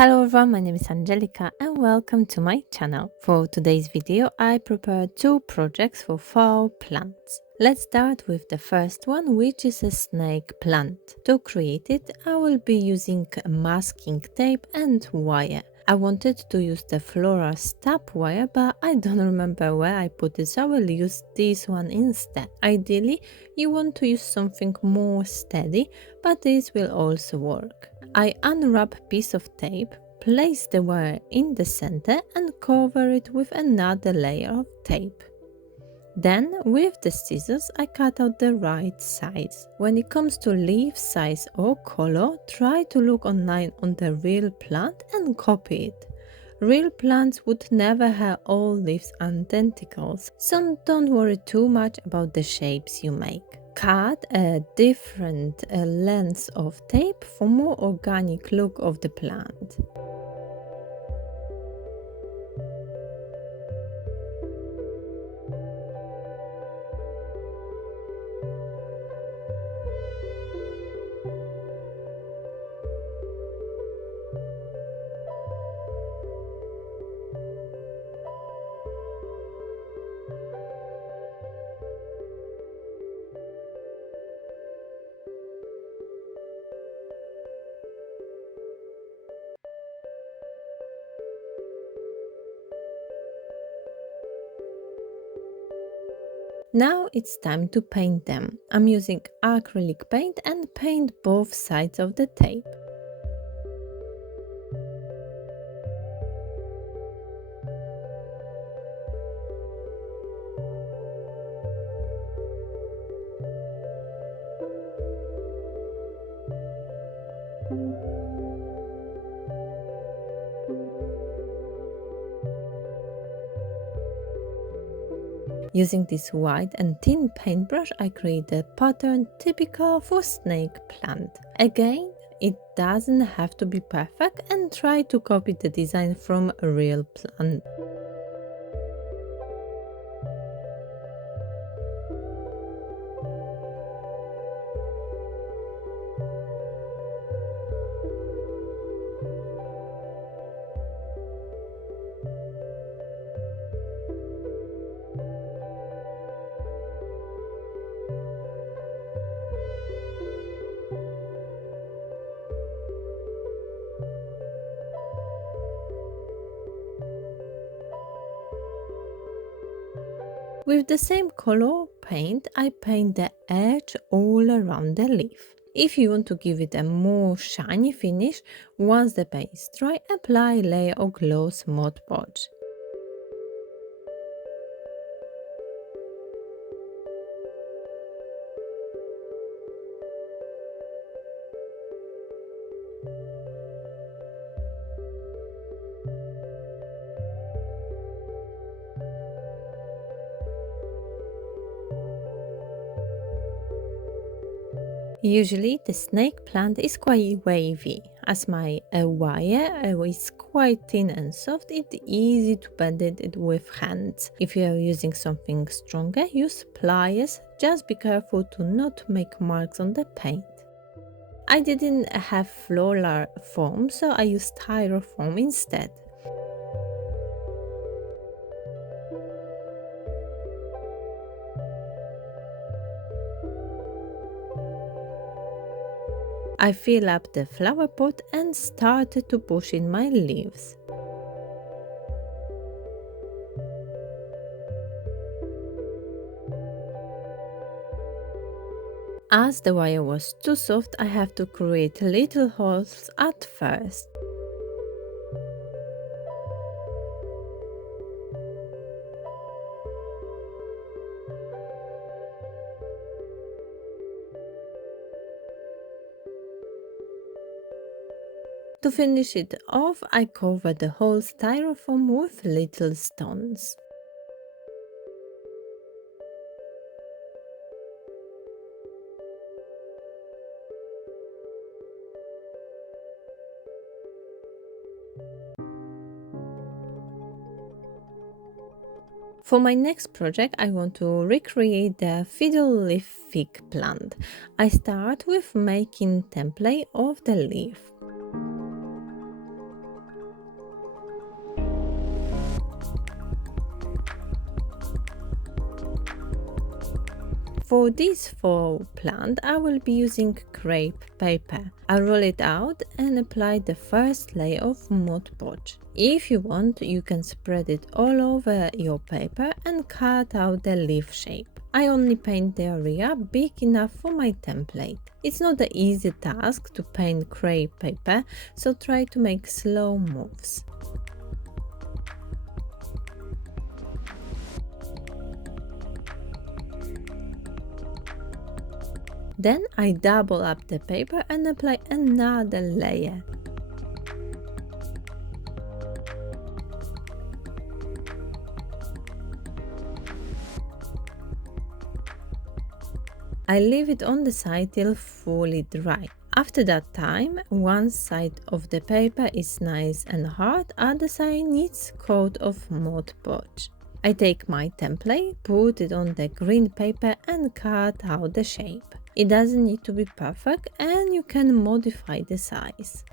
Hello everyone, my name is Angelica and welcome to my channel. For today's video I prepared two projects for fall plants. Let's start with the first one, which is a snake plant. To create it I will be using masking tape and wire. I wanted to use the floral stub wire, but I don't remember where I put it, so I will use this one instead. Ideally you want to use something more steady, but this will also work. I unwrap a piece of tape, place the wire in the center and cover it with another layer of tape. Then, with the scissors, I cut out the right size. When it comes to leaf size or color, try to look online on the real plant and copy it. Real plants would never have all leaves identical, so don't worry too much about the shapes you make. Cut a different length of tape for more organic look of the plant. Now it's time to paint them. I'm using acrylic paint and paint both sides of the tape. Using this white and thin paintbrush, I create a pattern typical for snake plant. Again, it doesn't have to be perfect and try to copy the design from a real plant. With the same color paint, I paint the edge all around the leaf. If you want to give it a more shiny finish, once the paint is dry, apply a layer of gloss Mod Podge. Usually the snake plant is quite wavy. As my wire is quite thin and soft, it's easy to bend it with hands. If you are using something stronger, use pliers. Just be careful to not make marks on the paint. I didn't have floral foam, so I used styrofoam instead. I fill up the flower pot and started to push in my leaves. As the wire was too soft, I have to create little holes at first. To finish it off, I cover the whole styrofoam with little stones. For my next project, I want to recreate the Fiddle-Leaf fig plant. I start with making template of the leaf. For this fall plant, I will be using crepe paper. I roll it out and apply the first layer of Mod Podge. If you want, you can spread it all over your paper and cut out the leaf shape. I only paint the area big enough for my template. It's not an easy task to paint crepe paper, so try to make slow moves. Then I double up the paper and apply another layer. I leave it on the side till fully dry. After that time, one side of the paper is nice and hard, other side needs coat of Mod Podge. I take my template, put it on the green paper and cut out the shape. It doesn't need to be perfect and you can modify the size.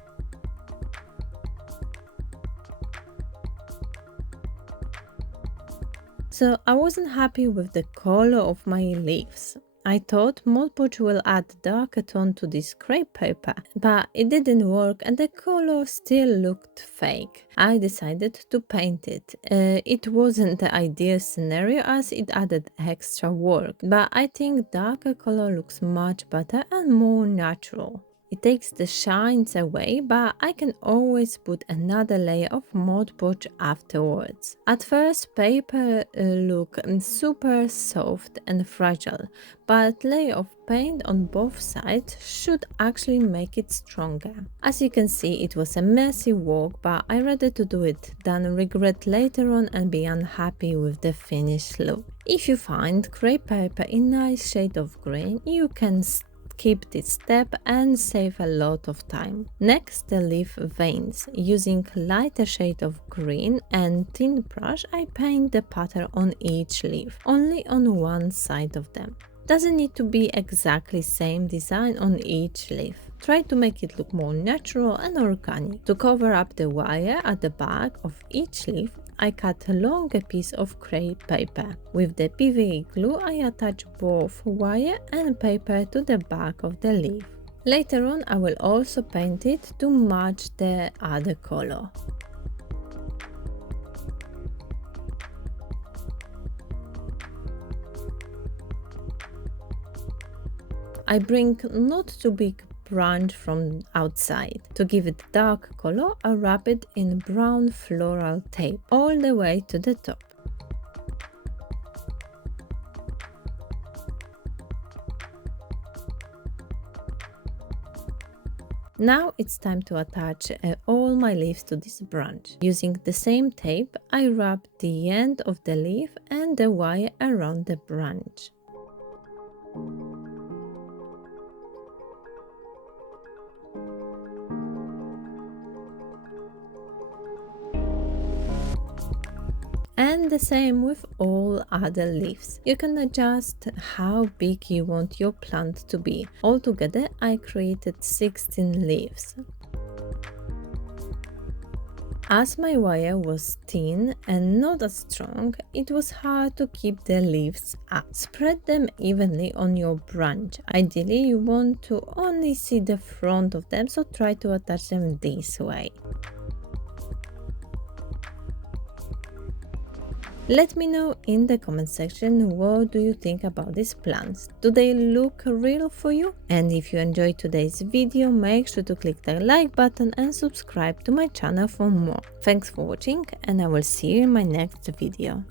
So I wasn't happy with the color of my leaves. I thought Mod Podge will add darker tone to this crepe paper, but it didn't work and the color still looked fake. I decided to paint it. It wasn't the ideal scenario as it added extra work, but I think darker color looks much better and more natural. It takes the shines away, but I can always put another layer of Mod Podge afterwards. At first, paper look super soft and fragile, but layer of paint on both sides should actually make it stronger. As you can see, it was a messy work, but I rather to do it than regret later on and be unhappy with the finished look. If you find crepe paper in nice shade of green, you can skip this step and save a lot of time. Next, the leaf veins. Using lighter shade of green and thin brush, I paint the pattern on each leaf, only on one side of them. Doesn't need to be exactly same design on each leaf. Try to make it look more natural and organic. To cover up the wire at the back of each leaf, I cut a longer piece of crepe paper. With the PVA glue, I attach both wire and paper to the back of the leaf. Later on, I will also paint it to match the other color. I bring not too big branch from outside. To give it dark color, I wrap it in brown floral tape all the way to the top. Now it's time to attach all my leaves to this branch. Using the same tape, I wrap the end of the leaf and the wire around the branch. And the same with all other leaves. You can adjust how big you want your plant to be. Altogether, I created 16 leaves. As my wire was thin and not as strong, it was hard to keep the leaves up. Spread them evenly on your branch. Ideally, you want to only see the front of them, so try to attach them this way. Let me know in the comment section what do you think about these plants. Do they look real for you? And if you enjoyed today's video, make sure to click the like button and subscribe to my channel for more. Thanks for watching and I will see you in my next video.